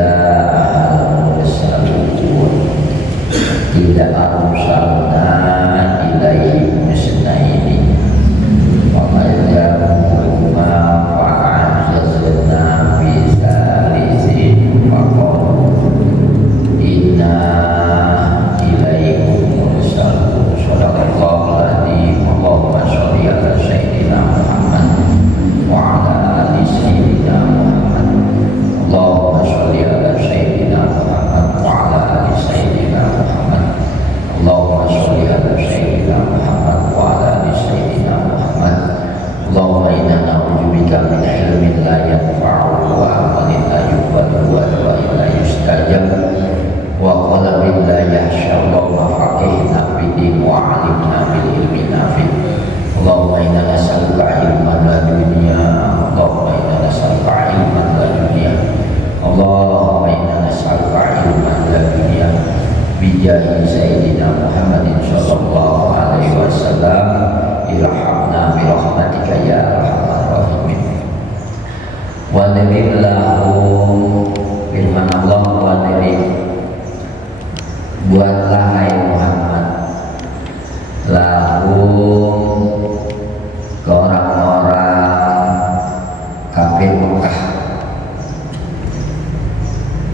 ja'al mursalun tidak arsalna ilaihim musnaini wa qaddamna fa'ajazna bisa lisin faqalu inna ilaikum mursalun. Shadaqallahu al-azim. Allahumma sholli ala sayyidina Muhammad wa ala ali sayyidina Muhammad. Allahumma sholli ala sayyidina Muhammad wa ala ali sayyidina Muhammad. Allahumma sholli ala sayyidina Muhammad wa ala ali sayyidina Muhammad. Allahumma inna na'udzubika min ilmin la yanfa'u wa amalin la yuqbalu wa du'ain la yustajab wa qalbin la yahsha. Allahumma faqihna fid-din wa 'allimna bil ilmi nafi'. Allahumma inna nas'aluka ilman la dunya. Allahumma inna nas'aluka ilman la dunya. Allahumma inna nas'aluka ilman la dunya bijahi sayyidina Muhammadin sallallahu alaihi wasallam. Irhamna bi rahmatika ya arhamar rahimin. Wa dzillahu firman Allah wa dzil buatlah hai Muhammad lahum ke orang-orang kafir Mekah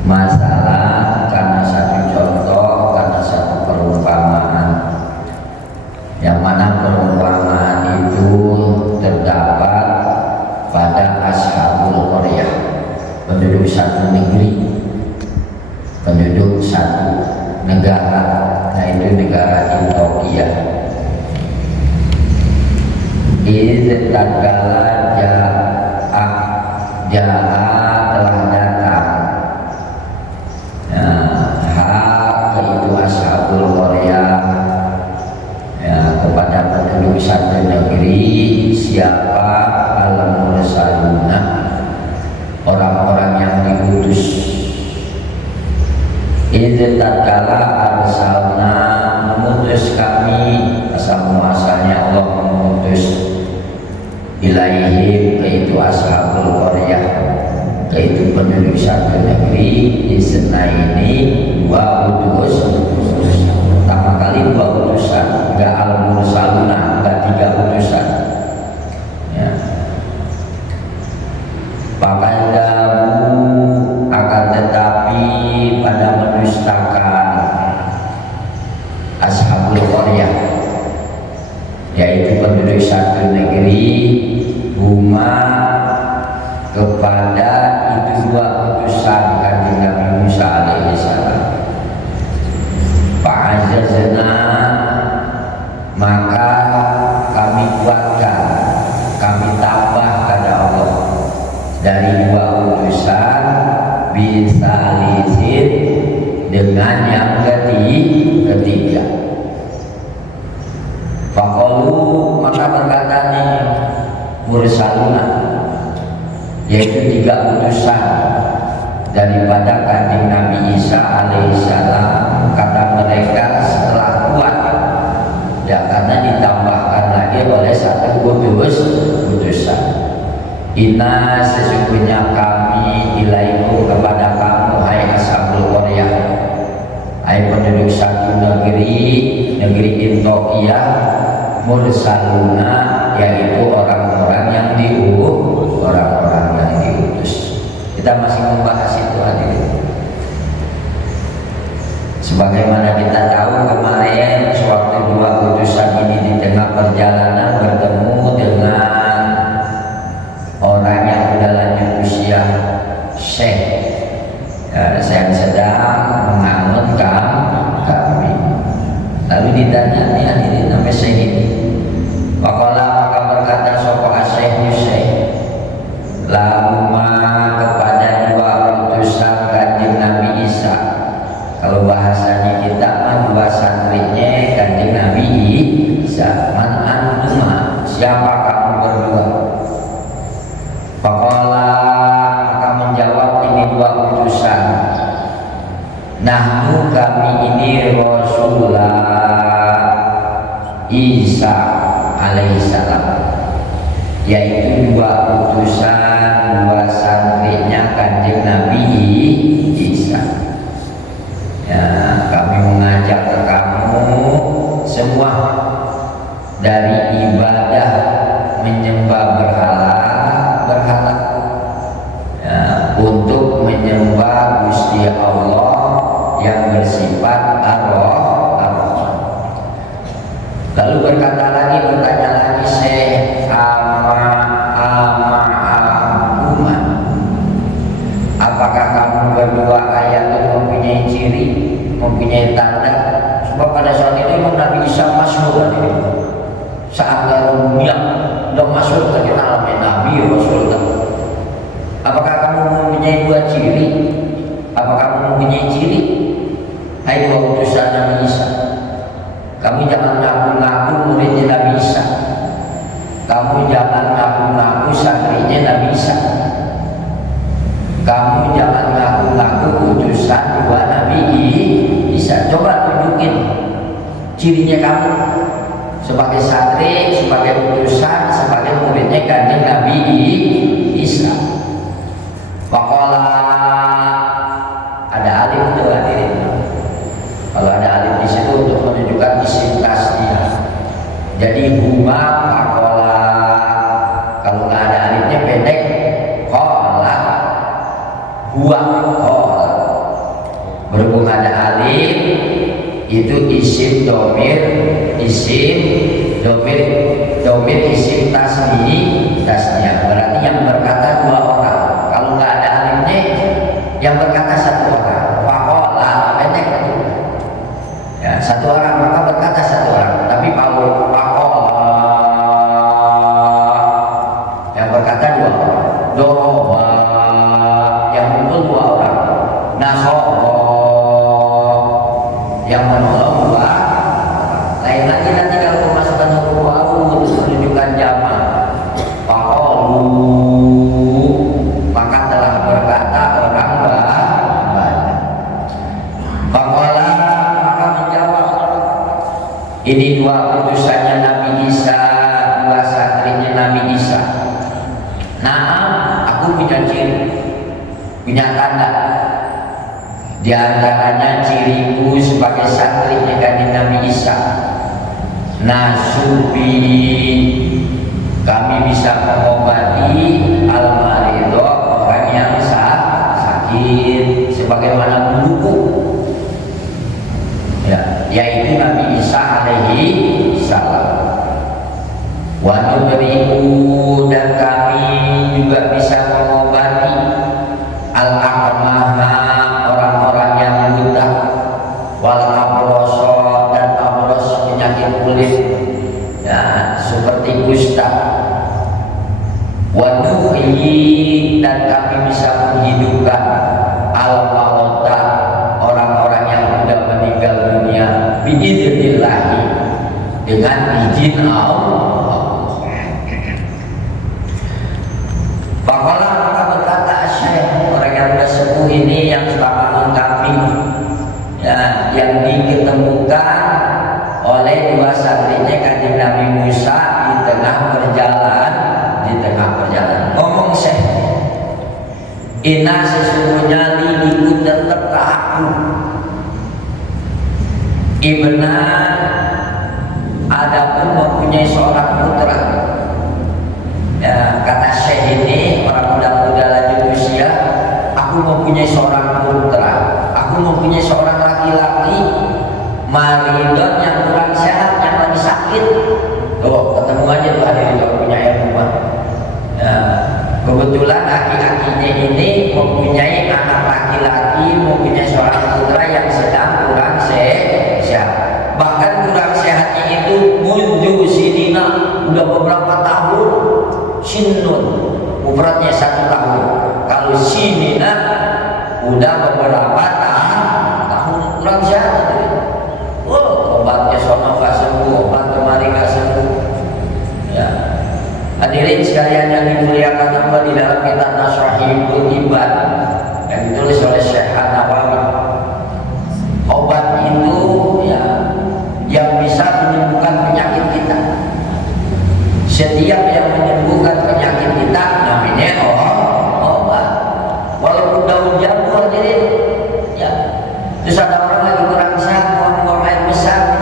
masalah karena satu contoh, karena satu perumpamaan, yang mana perumpamaan itu terdapat pada ashabul qaryah, penduduk satu negeri, penduduk satu negara, nah itu negara Ethiopia. Idz tatkala ja'a telah datang ke itu ashabul qaryah ya, kepada penduduk satu negeri siapa al-mursaluna orang-orang yang diutus. Idz tatkala arsalna mengutus kami, asal muasalnya Allah mengutus ilaihim ke itu ashabul qaryah, ke itu penduduk satu negeri isna ini dua utus. Pertama kali dua utusan, enggak al-mursaluna, enggak tiga utusan ya. Pakadamu akan tetapi pada mendustakan ashabul qaryah, yaitu penduduk satu negeri huma kepada itu dua utusan kanjeng Nabi Musa alaihi salam. Fa'azazna maka kami kuatkan, kami tambah pada Allah dari dua utusan bisa lisin dengan yang ketiga. Faqalu maka berkata nih mursaluna, yaitu tiga utusan daripada kanjeng Nabi Isa alaihissalam, kata mereka setelah kuat ya, karena ditambahkan lagi oleh satu utusan. Inna sesungguhnya kami ilaiku kepada kamu hai ashabul qaryah, hai penduduk satu negeri Ethiopia, mursaluna yaitu orang-orang yang diutus. Kita masih membahas itu hadirin. Sebagaimana kita tahu kemarin sewaktu dua utusan ini di tengah perjalanan bertemu dengan orang yang sudah lanjut usia, syekh yang sedang menganut kami. Lalu ditanya nih hadirin sampai syekh ini, maka berkata sapa syekh lahuma kepada dua utusan kanjeng Nabi Isa. Kalau bahasanya kita dua santrinya kanjeng Nabi Isa, man antuma, siapa kamu berdua? Maka menjawab ini dua utusan, nahnu kami ini Rasulullah Isa alaihissalam, yaitu dua utusan, dua santrinya kanjeng Nabi yang bersifat arwah. Lalu berkata lagi, bertanya lagi Syekh, apakah kamu berdua ayat itu mempunyai ciri, mempunyai tanda? Sebab pada saat itu Imam Nabi Isa masyhur ini, saat dunia sudah masyhur terkenal Nabi Rasul. Apakah kamu mempunyai dua ciri? Apakah kamu mempunyai ciri? Hai dua utusan Nabi Isa, kamu jangan ngaku-ngaku muridnya Nabi Isa, kamu jangan ngaku-ngaku santrinya Nabi Isa, kamu jangan ngaku-ngaku utusan dua Nabi Isa. Coba tunjukin cirinya kamu sebagai santri, sebagai utusan, sebagai muridnya Kanjeng Nabi Isa. Faqala, ada alif tuh hadirin. Kalau ada alif di situ untuk menunjukkan isim tasniah. Jadi huma faqala. Kalau nggak ada alifnya pendek qala. Huwa qala. Berhubung ada alif itu isim domir, isim domir, domir isim tasniah. Berarti yang berkata dua orang. Kalau nggak ada alifnya, yang berkata satu orang. Faqala pendek ya, satu orang, maka berkata satu orang. Tapi kalau faqala yang berkata dua orang. Doroba yang mukul dua orang. Nasoro yang menolong dua. Lain lagi nanti kalau pemasukan huruf wawu menunjukkan jamak. Faqalu, maka telah berkata orang banyak. Faqala, maka menjawab, ini dua utusannya Nabi Isa, dua santrinya Nabi Isa. Nah, aku punya ciri, punya tanda. Di antaranya ciriku sebagai santrinya Kanjeng Nabi Isa, nasubi, kami bisa mengobati al-marido, orang yang sakit, sebagaimana guruku ya, yaitu Nabi Isa alaihi salam. Wa nubri'u, dan kami juga bisa mengobati al-aqmaha, orang-orang yang buta, wal abroso, dan abros penyakit kulit ya, seperti kusta. Wa nuhyi, dan kami bisa menghidupkan al-mauta, orang-orang yang sudah meninggal dunia, biidznillah, dengan izin Allah. Faqala, maka berkata Syekh, orang yang sudah sepuh ini, yang selama kami ya, yang diketemukan oleh dua santrinya Kanjeng Nabi Musa di tengah perjalanan, ngomong Syekh, inna, sesungguhnya liku tetap ke aku, ibna, adapun mempunyai seorang putra ya. Kata Syekh ini, orang muda-muda lanjut usia, aku mempunyai seorang putra, aku mempunyai seorang laki-laki maridon, yang kurang sehat, yang lagi sakit. Tuh, ketemu aja tuh hadirin yang punya ilmu ya. Kebetulan laki-lakinya ini mempunyai anak laki-laki, mempunyai seorang putra yang sedang kurang sehat. Bahkan kurang sehatnya itu mundu sinina, udah beberapa tahun. Sinun, ukurannya 1 tahun. Kalau sinina udah beberapa tahun kurang sehat. Obatnya sono nggak sembuh, obat kemari nggak sembuh ya. Hadirin sekalian yang dimuliakan Allah, di dalam kitab Nasrahibul Ibad yang ditulis oleh Syekh An-Nawawi, obat itu ya, yang bisa menyembuhkan penyakit kita. Setiap yang menyembuhkan penyakit kita namanya obat. Walaupun daun jambu hadirin ya. Terus ada orang lagi kurang sehat, buang air besar,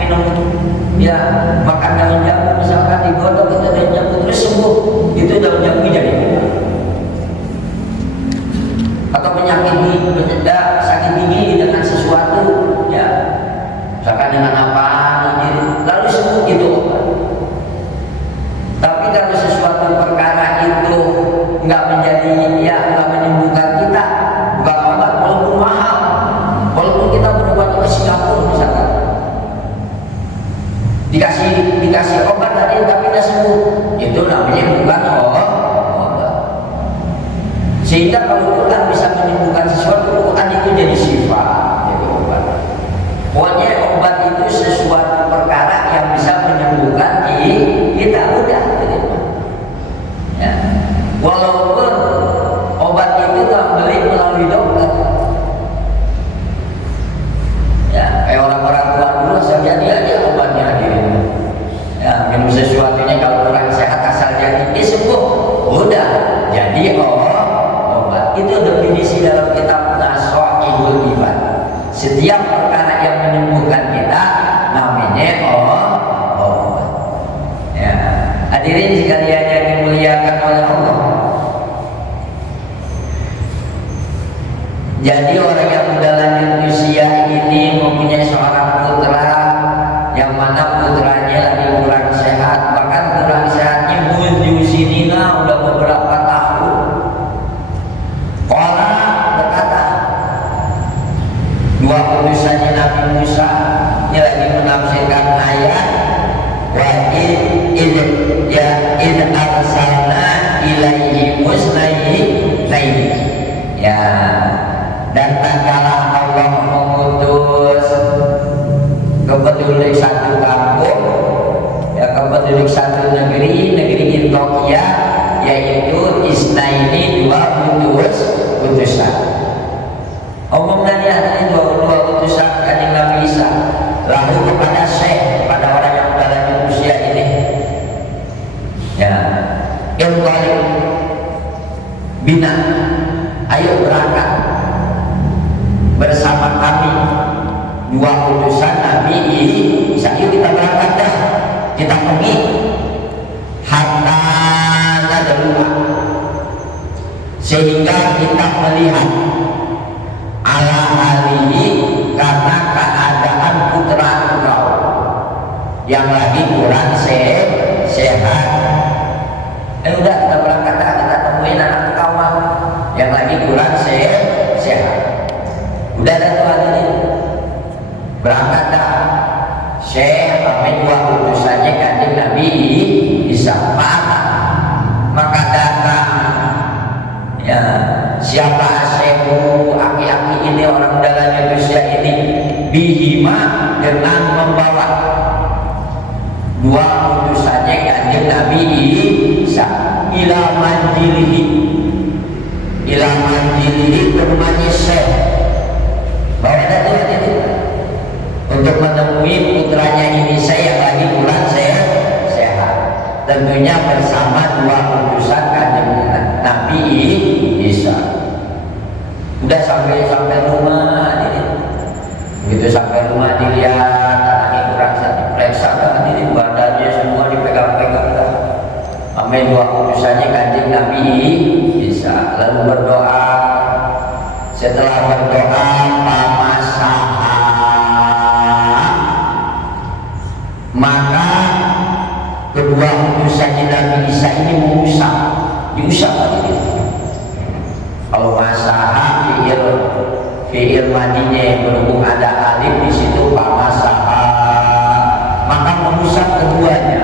minum ya, makan daun jambu misalkan, digodok itu daun jambu terus sembuh, itu daun jambu jadi. Atau penyakit sakit gigi dengan sesuatu Kita kalau Quran bisa menyembuhkan sesuatu, Quran itu jadi sifat, jadi obat. Pokoknya obat itu sesuatu perkara yang bisa menyembuhkan kita, udah jadi ya. Walaupun obat itu tak beli melalui dokter ya, kayak orang-orang tua dulu saja dia obatnya gitu ya, minum sesuatunya kalau kurang sehat asal jadi sembuh, udah jadi obat. Itu definisi dalam kitab Nasoihul Ibad. Setiap perkara yang menyembuhkan kita namanya obat ya. Hadirin sekalian yang dimuliakan oleh Allah, jadi orang yang sudah lanjut usia ini mempunyai seorang putra yang mana putranya lagi kurang sehat, bahkan kurang sehatnya mundu sinina udah beberapa tahun. Orang berkata, dua utusannya Nabi Musa ini lagi menafsirkan ayat wa id arsalna ilaihi musnaini ya. Dan tatkala Allah mengutus ke penduduk satu kampung ya, ke penduduk satu negeri Indonesia, yaitu isnaini, dua utusan. Umumnya ini dua utusan Kanjeng Nabi Isa, lalu kepada Syekh, kepada orang yang sudah lanjut usia ini ya, yang paling bina, ayo berangkat bersama kami, dua utusan Nabi Isa. Yuk kita berangkat dah, kita pergi hatta nadalua, sehingga kita melihat ala halihi, karena keadaan putra engkau yang lagi kurang sehat. Udah kita berangkat dah, kita temuin anak engkau yang lagi kurang sehat. Udah ada tuh hadirin, berangkat dah. Syekh sampai dua utusannya Kanjeng Nabi Isa, maka datang ya, siapa Syekhu aki-aki ini, orang dalam usia ini, bihima, dengan membawa dua utusannya Kanjeng Nabi Isa ila manjilihi ke rumahnya Syekh. Bawa datu hati untuk menemui putranya ini, saya yang lagi kurang sehat. Tentunya bersama dua utusan Kanjeng Nabi Isa. Udah sampai rumah ini. Begitu sampai rumah dilihat anaknya kurang sehat, diperiksa ini badannya semua dipegang-pegang. Sampai dua utusannya Kanjeng Nabi Isa, lalu berdoa. Setelah berdoa, maka kedua utusannya Nabi Isa ini mengusap, diusap ini. Kalau masalah fi'il madinya berhubung ada alif di situ, pamasaha, maka mengusap keduanya.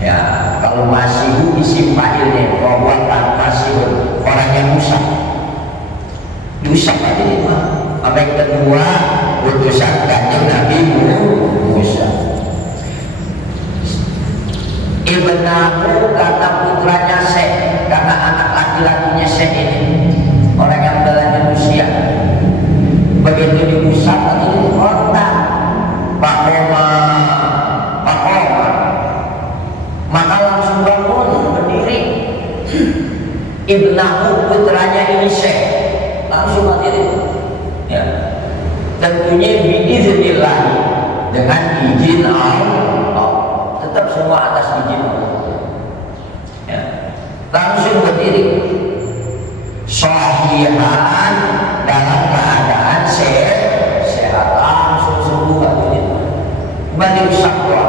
Ya, kalau masih isim fa'ilnya, bahwa masih orang yang usap, diusap ini mah. Sampai kedua utusan Kanjeng Nabi Musa. Ibnahu, kata putranya Syekh, karena anak laki-lakinya Syekh ini orang yang berlanjut usia. Begitu diusap itu kontak Pak Omar, maka langsung bangun berdiri. Ibnahu, putranya ini Syekh, langsung berdiri ya. Tentunya biiznillah, dengan izin Allah, tetap semua atas izin Allah ya. Langsung berdiri sahihan, dalam keadaan sehat, langsung sembuh hadirin. Kembali usapwa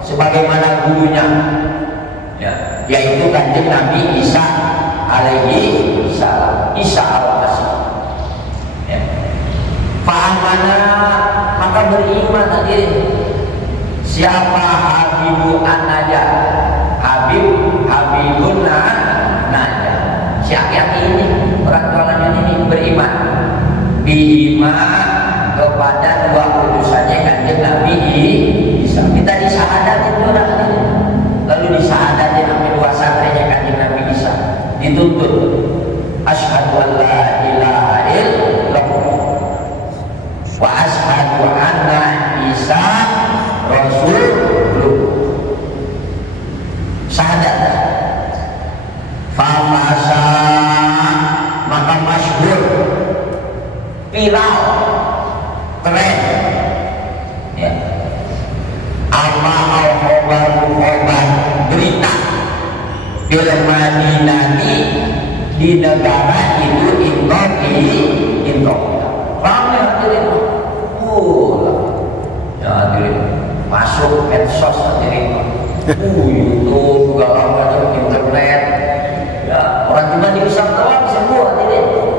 sebagaimana gurunya ya, yaitu Kanjeng Nabi Isa alaihi salam, Isa al-Masih ya. Fa'amana, maka beriman hadirin. Siapa Habibun Najah, Habibun Najah, siapa ini orang tua lanjut ini beriman bihima kepada dua utusannya Kanjeng Nabi Isa. Kita disahadatin orang ini, lalu disahadatin sampai dua santrinya Kanjeng Nabi Isa dituntut asyhadu an la ilaha illallah wa asyhadu anna Isa rasulullah. Syahadat famasa maka masyhur viral keren ya apa al-khobar berita film Madinah di negara itu Indo ramai hadirin ya hadirin masuk medsos hadirin YouTube segala macam internet ya orang cuma diusap doang semua hadirin.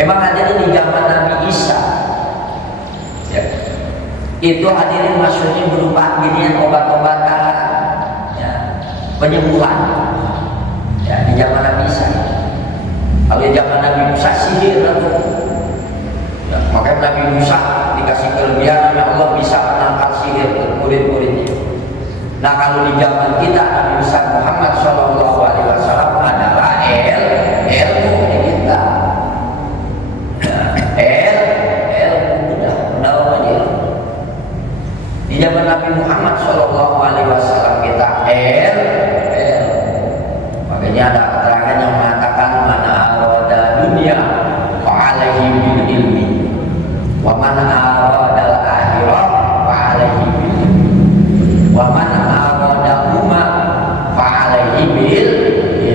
Emang hadirin di zaman Nabi Isa ya, itu hadirin maksudnya berupa ginian obat-obatan ya, penyembuhan ya di zaman Nabi Isa. Kalau di zaman Nabi Musa sihir ya, makanya Nabi Musa dikasih kelebihan oleh Allah bisa menangkal sihir murid-muridnya. Nah kalau di zaman kita Nabi Musa Muhammad SAW adalah ilmu kita. Di zaman Nabi Muhammad SAW kita makanya ada keterangan yang mengatakan mana arada dunia fa'alaihi bil ilmi wa mana arada al-akhirah fa'alaihi bil ilmi wa mana arada huma fa'alaihi bil ilmi.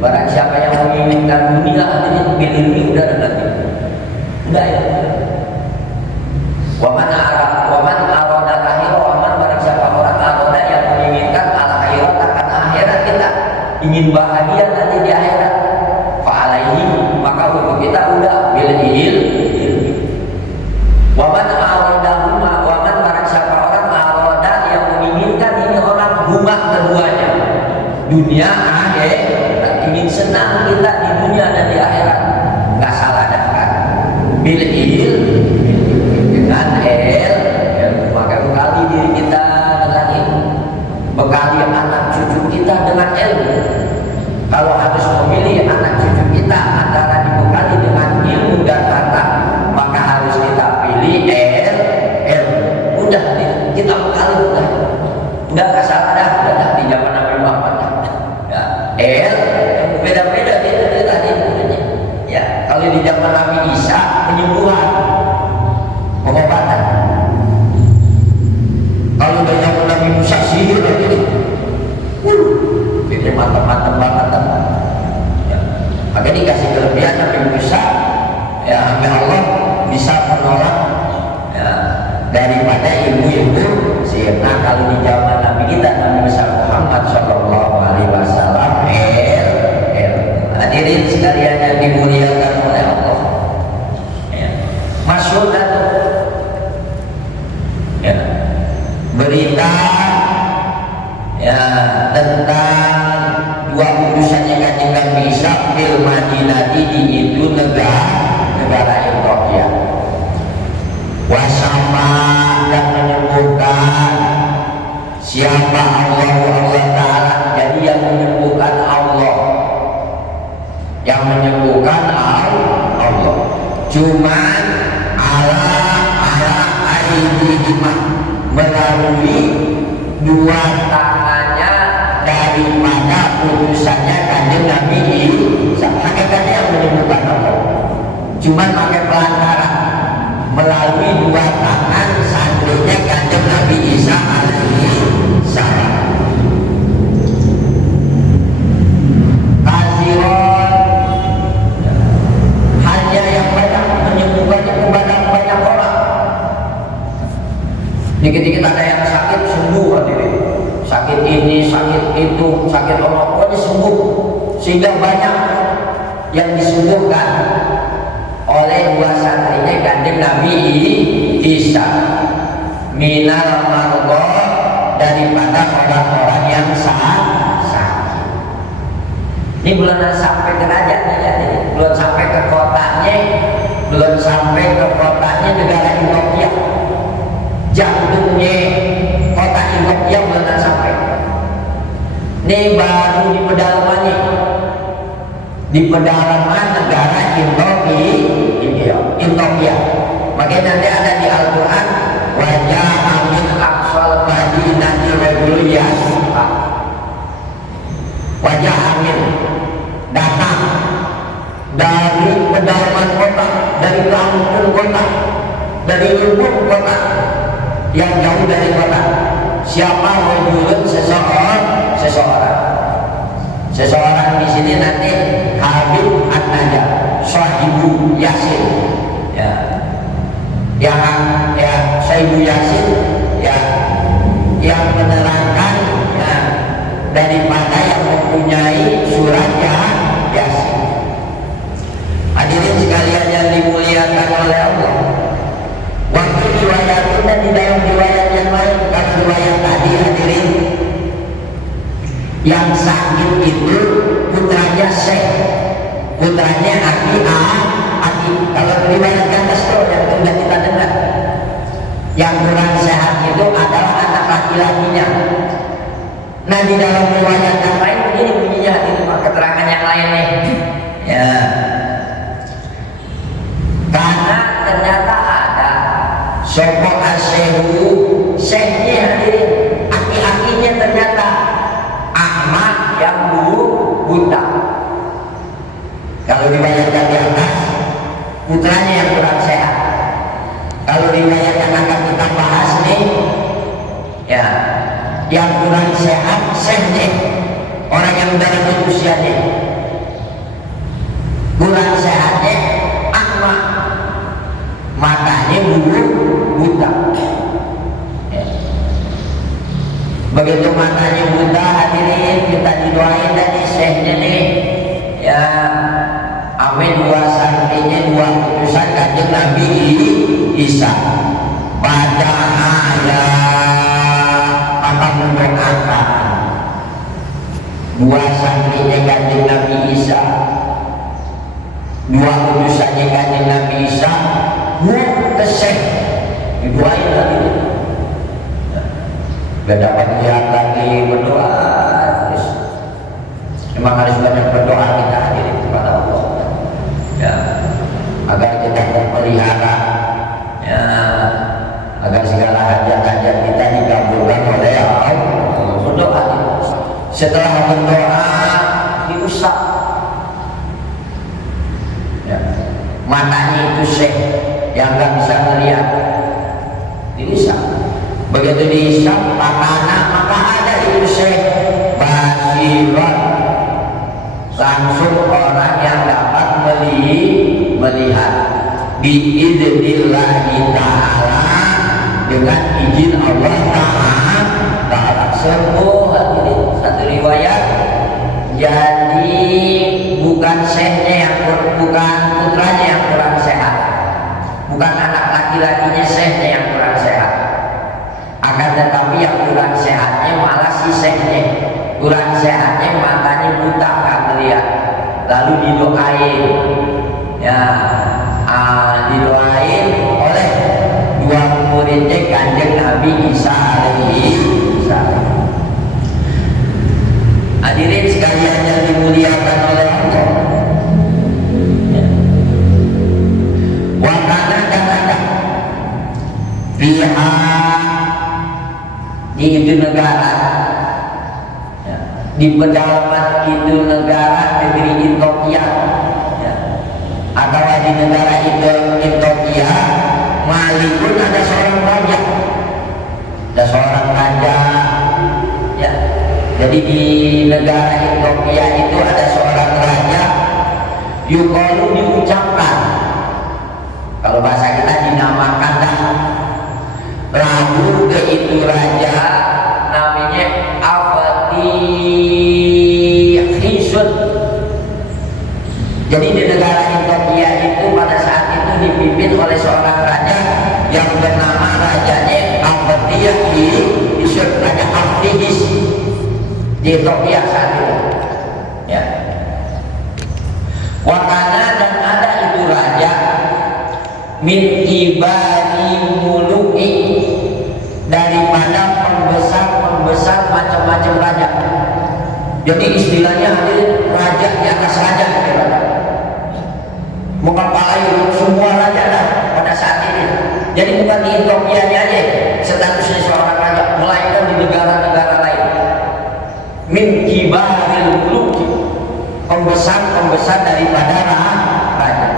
Barang siapa yang menginginkan dunia hadirin bil ilmi udah ada nanti udah ya. Wa mana arada al-akhirah wa man barang siapa orang arada yang menginginkan al-akhirat akan akhirat kita ingin bahagia nanti di akhirat fa'alaihi maka untuk kita udah bil ilmi. Wa man arada huma wa man barang siapa orang arada yang menginginkan ini orang huma keduanya dunia akhirat ingin senang kita di dunia dan di akhirat nggak salah dah kan bil ilmi dengan maka bekali diri kita dengan ilmu, bekali anak cucu kita dengan ilmu. Kalau harus memilih anak cucu kita antara dibekali dengan ilmu dan harta, maka harus kita pilih ilmu. Udah kita bekali udah nggak salah dah di zaman Nabi Muhammad ya beda-beda gitu tadi ya. Kalau di zaman Nabi Isa penyembuhan pengobatan, kalau di zaman Nabi Musa sihir lagi ini mantap-mantap banget ya. Maka dikasih kelebihan Nabi Musa ya sampai Allah bisa menolak ya, daripada ilmu-ilmu sihir. Nah kalau di zaman Nabi kita Nabi Musa Muhammad SAW hadirin sekalian yang dimuliakan oleh Allah ya. Masyhur ya, berita ya tentang dua utusannya Kanjeng Nabi Isa fil Madinah di itu negara Ethiopia wasama dan menyembuhkan siapa Allah Ta'ala. Jadi yang menyembuhkan Allah, yang menyembuhkan Allah cuman ala aidihimah melalui dua tangannya daripada utusannya Kanjeng Nabi Isa. Hakikatnya yang menyembuhkan Allah cuman pakai pelantaran melalui dua tangan santrinya Kanjeng Nabi Isa alaihi salam. Hanya yang banyak menyembuhkannya kepada banyak orang. Dikit-dikit ada yang sakit sembuh hadirin. Sakit ini, sakit itu, sakit orang pokoknya sembuh. Sehingga banyak yang disembuhkan oleh dua santrinya Kanjeng Nabi Isa minal marḍā, daripada orang-orang yang sakit. Ini belum sampai ke rajanya ya, belum sampai ke kotanya, belum sampai ke kotanya negara Ethiopia. Jantungnya kota Ethiopia belum sampai. Ini baru di pedalamannya, di pedalaman negara Ethiopia. Makanya nanti ada di Al-Quran, wajah amin aqsal madinati rajulun yas'a. Wajah amin datang dari pedalaman kota, dari kampung kota, dari lubuk kota yang jauh dari kota. Siapa rajulun seseorang di sini nanti Habib An-Najjar, Sahibu Yasin, ya, Sahibu Yasin, ya, yang menerangkan ya, daripada yang mempunyai surat Yasin. Hadirin sekalian yang dimuliakan oleh Allah, waktu riwayat dan di dalam riwayat yang lain, kan riwayat tadi hadirin, yang sakit itu putranya Syekh, putranya Aki. Kalau riwayat ke atas tuh yang sudah kita dengar, yang kurang sehat itu adalah anak laki-lakinya. Nah di dalam riwayat yang lain begini bunyinya, itu keterangan yang lain nih, ya. Karena ternyata ada sopok asyehu, syekhnya hadirin, aki-akinya ternyata Ahmad yang buta. Kalau riwayatkan di atas, putranya yang kurang sehat. Kalau riwayat yang akan kita bahas nih, ya, yang kurang sehat syekhnya, orang yang udah lanjut usianya. Kurang sehatnya Ahmad, matanya buta. Ya. Begitu matanya buta hadirin, kita didoain dari syekhnya nih, ya, amin, dua santrinya, dua putusan Kanjeng Nabi Isa. Pada ayat akan mendoakan dua santrinya Kanjeng Nabi Isa, dua putusannya Kanjeng Nabi Isa, kesek didoain lagi. Gak dapat lihat lagi, berdoa terus. Memang harus banyak berdoa kita hadirin kepada Allah, ya, agar kita terpelihara, ya, agar segala hajat-hajat kita dikabulkan oleh Allah. Berdoa, setelah berdoa diusap, ya, matanya itu Syekh yang nggak bisa melihat diusap. Begitu diisap maka ada itu Syekh basiran, langsung orang yang dapat melihat biidznillahi ta'ala, dengan izin Allah Ta'ala sembuh. Hadirin, satu riwayat, jadi bukan syekhnya yang bukan putranya yang kurang sehat, bukan anak laki-lakinya syekhnya yang kurang sehat, akan tetapi yang kurang sehatnya malah si syekhnya. Kurang sehatnya matanya buta, nggak melihat. Lalu didoain, ya, didoain oleh dua muridnya Kanjeng Nabi Isa alaihi salam. Hadirin sekalian yang dimuliakan oleh Allah, ya. Wakana kata pihak di itu negara, ya, di pedalaman itu negara negeri Ethiopia, ya, atau di negara itu Ethiopia, Malikun ada seorang raja, ya. Jadi di negara Ethiopia itu ada seorang raja, yukalu diucapkan, kalau bahasa kita dinamakan dah, ragu ke itu raja namanya Hisun. Jadi di negara Ethiopia itu pada saat itu dipimpin oleh seorang raja yang bernama rajanya Hisun, Raja His di Ethiopia saat itu, ya. Wakana dan ada itu raja min ibadi muluki daripada pembesar macam-macam raja. Jadi istilahnya hadir raja di atas raja, mengepalai semua raja lah pada saat ini. Jadi bukan di Ethiopia aja statusnya seorang raja, melainkan di negara-negara lain. Min kibaril muluki, pembesar daripada raja.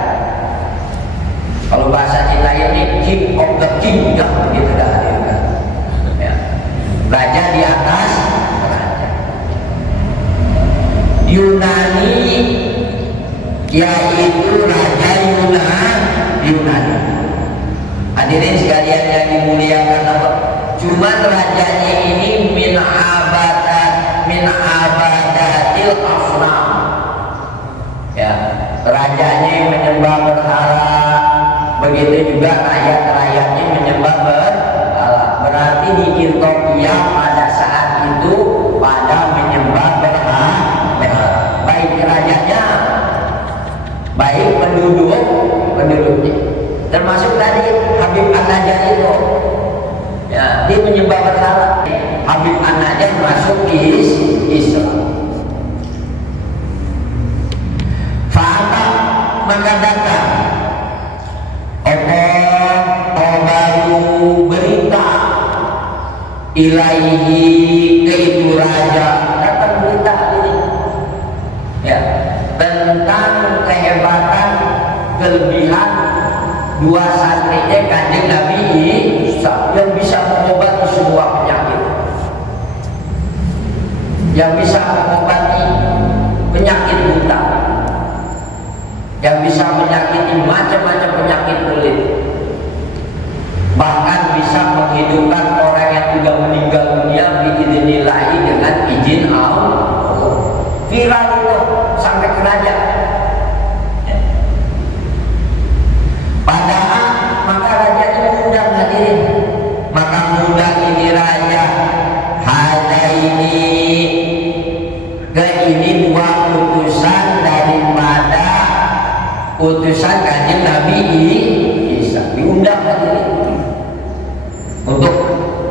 Kalau bahasa kita ini king of the king, ya begitu dah. Ya. Raja di atas raja. Yunani, yaitu raja Yunani. Hadirin sekalian yang dimuliakan Allah. Cuman rajanya ini min abadatil asnam. Ya, rajanya menyembah berhala. Begitu juga rakyat-rakyatnya menyembah berhala. Berarti di Ethiopia pada saat itu pada menyembah berhala. Baik rajanya, baik penduduknya. Termasuk tadi Habib An-Najjar itu, ya, dia menyembah berhala. Habib An-Najjar masuk Islam. Fa'ata, maka datang baru berita ilaihi ke itu raja, datang berita ini, ya, tentang kehebatan kelebihan dua santrinya Kanjeng Nabi Isa yang bisa mengobati semua penyakit, yang bisa mengobati penyakit buta, yang bisa menyakiti macam-macam penyakit kulit, bahkan bisa menghidupkan orang yang sudah meninggal dunia biidznillah dengan izin Allah. Viral itu sampai ke raja. Padahal maka raja itu mudah hadirin, maka mudah ini raja hada ini dua utusan daripada utusan Kanjeng Nabi Isa diundang hadirin untuk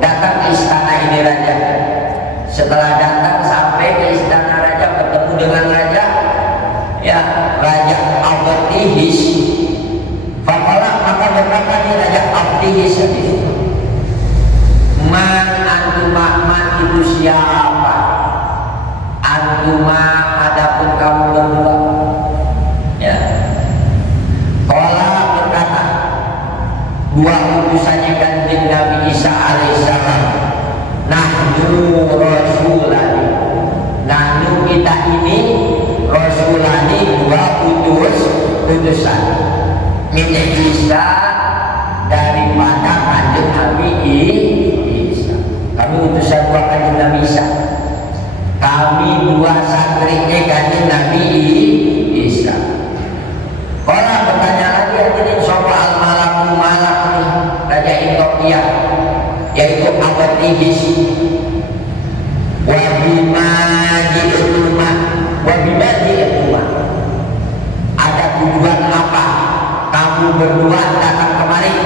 datang ke istana ini raja. Setelah datang sampai ke istana raja, bertemu dengan raja, ya, Raja Abtihis. Faqala, maka berkata ini Raja Abtihis itu, man antuma, man itu siapa? Antuma, adapun kamu berdua, ya. Qala berkata, dua utusannya Kanjeng Nabi Isa alaihissalam, nahnu rasulani, nahnu kita ini rasulani, dua utusan min Isa, daripada Kanjeng Nabi Isa. Kami utusan dua Kanjeng Nabi Isa, kami dua santrinya Kanjeng Nabi Isa. Orang bertanya lagi, ini sopa al-malaku malak nih, Raja Ethiopia, yaitu Abtihis. Wabimadi ada tujuan apa kamu berdua datang kemari?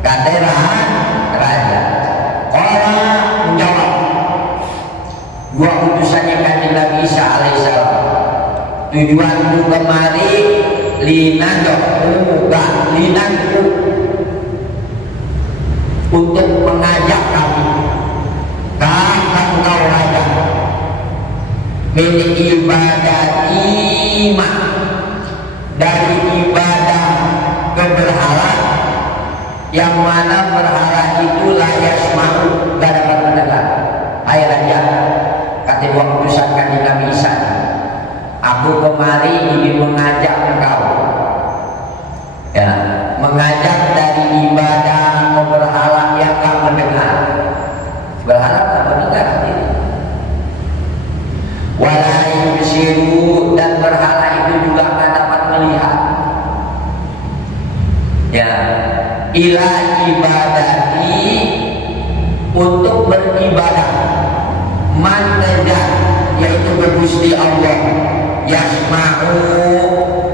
Kata raja. Orang menjawab, dua utusannya Kanjeng Nabi Isa alaihissalam, tujuanku kemari linanku untuk mengajak kamu engkau raja min ibadati ma, dari ibadah keberhala yang mana berhala itu layas mahu, gak dapat mendengar. Hai raja, kata dua utusan Kanjeng Nabi Isa, aku kemari ingin mengajak engkau, ya, mengajak dari ibadah berhala yang gak mendengar. Berhala gak mendengar ini. Wala yubsiru, dan berhala itu juga gak dapat melihat. Ya, ila ibadati, untuk beribadah, man najah, yaitu bergusti Allah, yasma'u,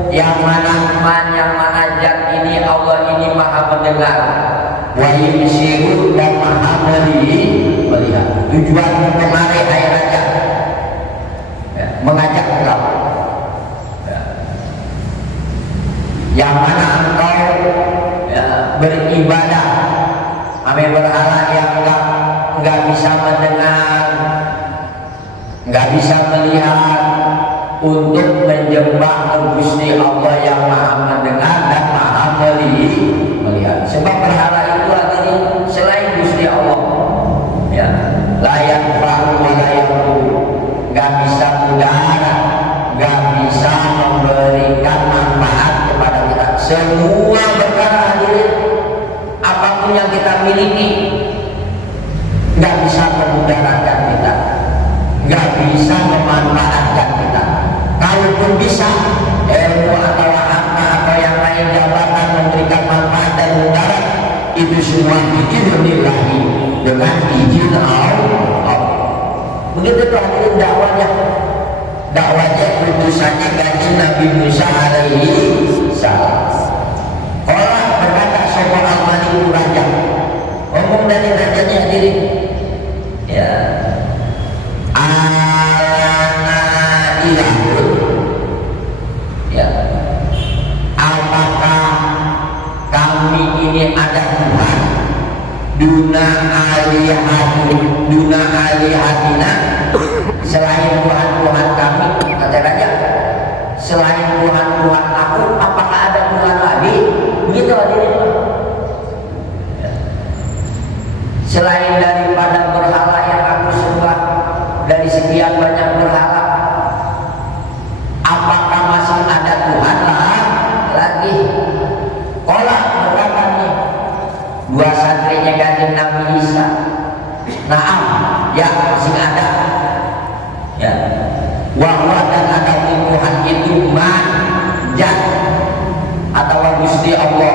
yang mana man, yang mana zat ini Allah ini maha mendengar, wa yubsiru, dan maha melihat. Tujuan kemari ayat aja ya, mengajak engkau ya, yang mana engkau ya, beribadah ame berhala yang enggak bisa mendengar, enggak bisa melihat, untuk menjembah Gusti Allah yang maha mendengar dan maha melihat. Sebab berhala itu artinya selain Gusti Allah ya, layak perahu layak nggak bisa mudarat, nggak bisa memberikan manfaat kepada kita. Semua perkara hadirin, apapun yang kita miliki nggak bisa memudaratkan kita, nggak bisa memanfaatkan kita. Kalaupun bisa ilmu atau harta atau yang lain, jabatan, memberikan manfaat dan mudarat, itu semua bi'idznillah, dengan izin Allah. Begitu tuh hadirin dakwahnya utusannya kanjeng Nabi Musa alaihi salam. Orang berkata sapa al-Malik raja, ngomong dari rajanya hadirin ya, ana ilahun ya, apakah kami ini ada Tuhan duna alihatina, selain Tuhan-Tuhan kami, kata raja, selain Tuhan-Tuhan aku, apakah ada Tuhan lagi? Begitu hadirin. Selain daripada berhala yang aku sembah, dari sekian banyak berhala, apakah masih ada Tuhan lagi? Kolah berkata nih dua santrinya kanjeng Nabi Isa, naam, ya masih ada ya, wahwa, dan ada Tuhan itu manjat atau Gusti Allah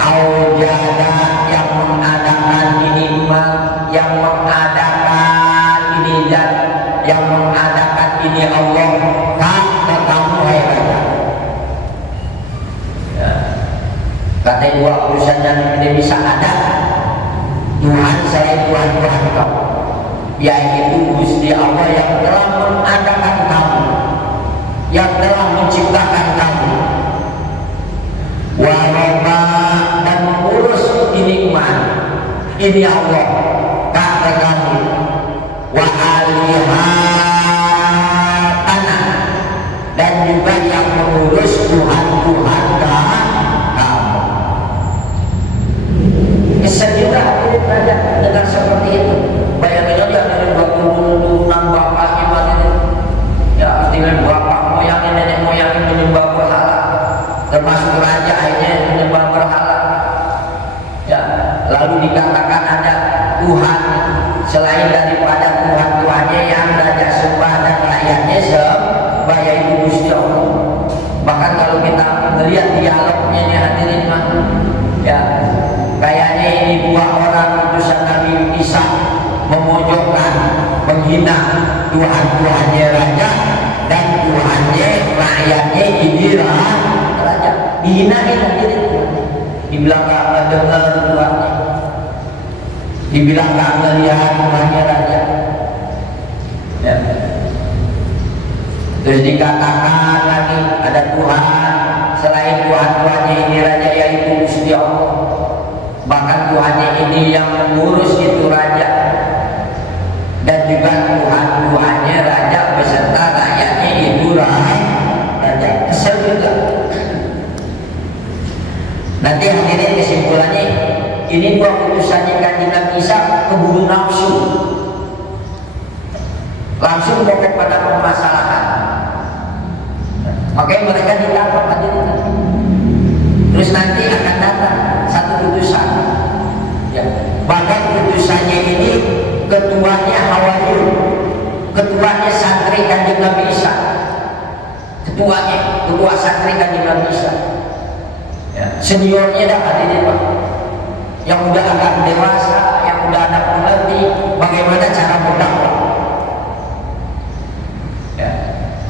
aujada, yang mengadakan ini yang mengadakan ini zat, yang mengadakan ini Allah ke kamu hai raja ya. Kata dua urusan yang tidak bisa ada Tuhan selain Tuhan kamu, yaitu Gusti Allah yang telah mengadakan kamu, yang telah menciptakan kamu, waraba, dan mengurus ini ini Allah kata kamu, wa alihatana, dan juga yang mengurus Tuhan-Tuhan kamu. Kesel juga hadirin raja dengan seperti itu. Bayangin aja dari turunan bapaknya ini ya, dengan bapak moyang nenek moyang menyembah berhala, termasuk raja akhirnya menyembah berhala ya. Lalu dikatakan ada Tuhan selain daripada Tuhan-Tuhannya yang raja sembah dan rakyatnya sembah, yaitu Gusti Allah. Bahkan kalau kita melihat dialognya nih hadirin mah ya, kayaknya ini dua orang utusan Nabi Isa memojokkan, menghina Tuhan-Tuhannya raja dan Tuhannya rakyatnya ini raja. Dihinain hadirin, dibilang gak mendengar Tuhannya, dibilang gak melihat Tuhannya raja ya. Terus dikatakan lagi ada Tuhan selain Tuhan-Tuhannya ini raja, yaitu Gusti Allah. Bahkan Tuhannya ini yang mengurus itu raja, dan juga Tuhan-Tuhannya raja beserta rakyatnya itu raja. Kesel juga. Nanti hadirin kesimpulannya, ini dua utusannya kanjeng Nabi Isa keburu nafsu, langsung fokus pada permasalahan. Makanya mereka ditangkap hadirin. Terus nanti akan datang satu utusan ya, bahkan utusannya ini ketuanya Hawariyun, ketuanya santri kanjeng Nabi Isa, ketua santri kanjeng Nabi Isa ya. Seniornya dah hadirin Pak, yang udah agak dewasa, yang udah ada mengerti bagaimana cara berdakwah ya.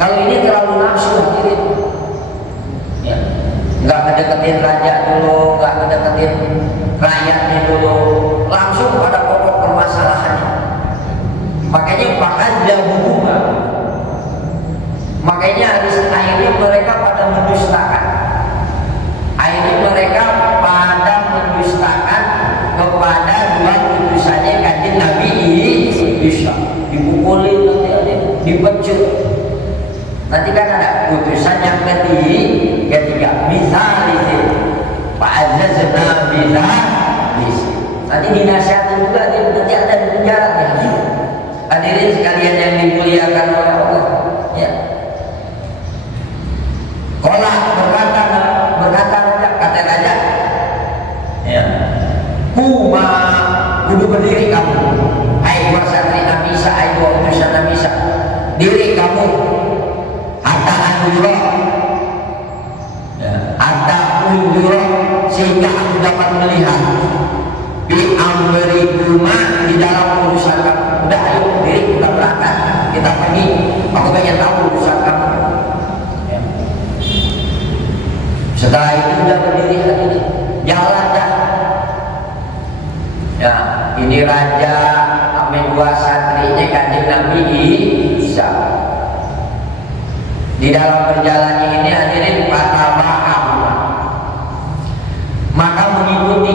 Kalau ini terlalu nafsu hadirin. Ya. Nggak ngedeketin raja dulu, nggak ngedeketin rakyatnya dulu, langsung pada pokok permasalahannya. Makanya bahkan hubungan. Makanya akhirnya mereka pada mendustakan. Akhirnya mereka pada mendustakan kepada dua utusannya kanjeng Nabi Isa. Dipukulin nanti, dipecut. Nanti kan ada utusan yang ketiga bisa disini Pak Azazna bisa disini. Nanti dinasihatin juga, nanti ada di penjara ya. Hadirin sekalian yang dimuliakan oleh Allah ya. Kolah berkata raja ya, kuma kudu berdiri kamu, hai dua santri Nabi Isa, hai dua utusan Nabi Isa, diri kamu hatta anura ya, hatta anura sehingga aku dapat melihat bi amrikuma di dalam urusan kamu. Udah ayo diri kita berangkat, kita pergi, aku pengen tahu urusan kamu ya. Setelah itu udah berdiri hadirin, jalan dah ya. Ini raja amin dua santrinya kanjeng Nabi Isa. Di dalam perjalanan ini hadirin fataba'am, maka mengikuti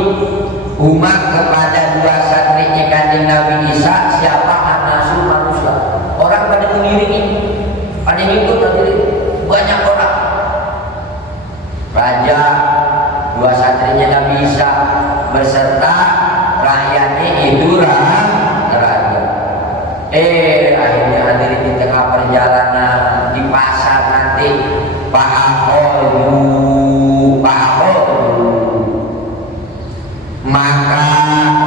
umat kepada dua santrinya kanjeng Nabi Isa siapa anasu manusia. Orang pada mengiringi, pada ngikut hadirin, banyak orang. Raja dua santrinya Nabi Isa beserta rakyatnya itu raja. Akhirnya hadirin di tengah perjalanan di pasar nanti Pak maka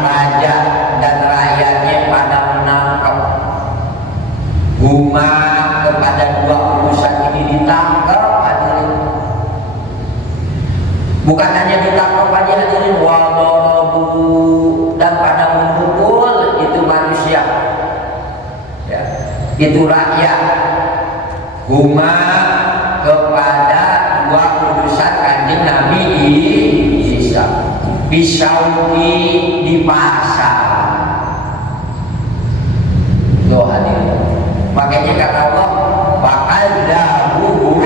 raja dan rakyatnya pada menangkap huma kepada dua utusan ini, ditangkap hadirin. Bukan hanya ditangkap aja hadirin, dan pada memukul itu manusia ya, itu rakyat huma kepada dua utusan kanjeng Nabi Isa bisauki di pasar. Tuh hadirin, makanya kata Allah faqadzabuhu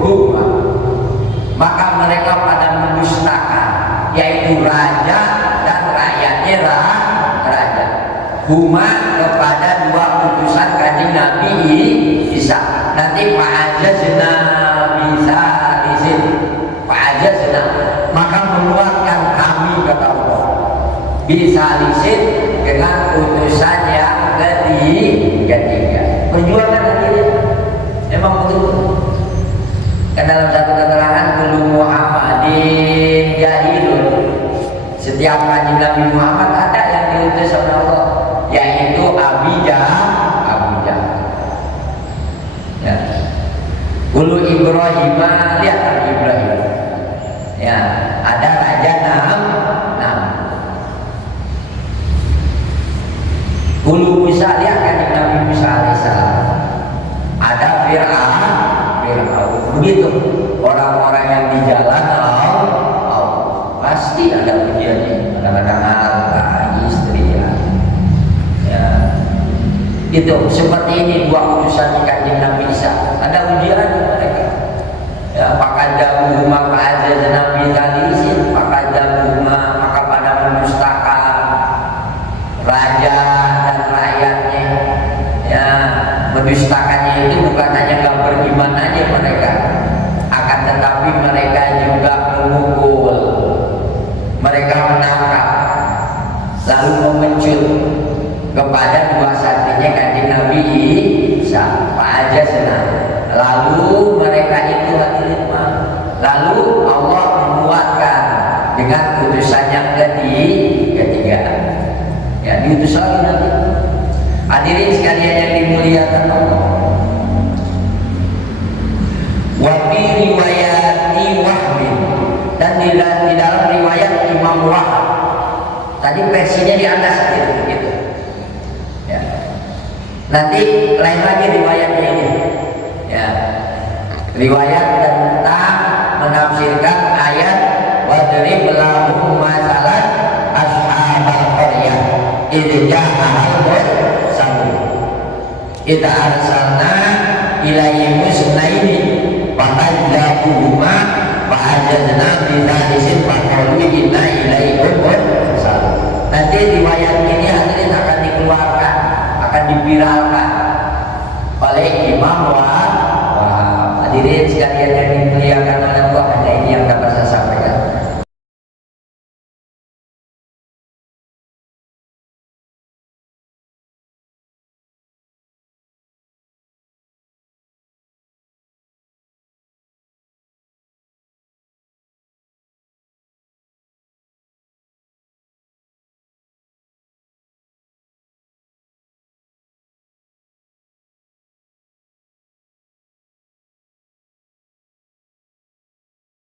huma, maka mereka pada mendustakan, yaitu raja dan rakyatnya raja huma kepada dua utusan kanjeng Nabi Isa. Nanti Pak Azazna bisa di sini, Pak Azazna maka mengeluarkan kami kata Allah bisa lisin dengan utusan yang ketiga. Perjuangan hadirin memang begitu. Kan dalam satu keterangan kullu Muhammadin jahilun, setiap kanjeng Nabi Muhammad ada yang diutus oleh Allah, yaitu Abijah ya. Kullu Ibrahim, lihat Nabi Ibrahim ya, ada raja Nam. Kullu Musa, lihat kanjeng Nabi Musa alaihissalam, ada Fir'aun. Begitu orang-orang yang di jalan Allah pasti ada ujiannya, kadang-kadang harta, istri ya. Itu seperti ini dua utusan kanjeng Nabi Isa, ada ujian mereka ya. Faqadzabuhu maka azazna bi dzalisin, faqadzabuhu maka pada mendustakan raja dan rakyatnya ya. Mendustakannya itu bukan hanya gak beriman aja mereka, akan tetapi mereka juga memukul, mereka menangkap lalu memecut kepada dua santrinya kanjeng Nabi Isa Pak Azazna. Lalu mereka itu hadirin, lalu Allah menguatkan dengan utusan yang ketiga ya, diutus lagi nanti. Hadirin sekalian yang dimuliakan Allah, wa fi riwayati Wahbi, dan di dalam riwayat Imam Wahab, tadi versinya di atas gitu ya. Nanti lain lagi riwayatnya ini Ya, riwayat tentang menafsirkan ayat wadrib lahum masalan ashabal qaryah idza ja'ahal mursalun idza arsalna ilaihim musnaini wa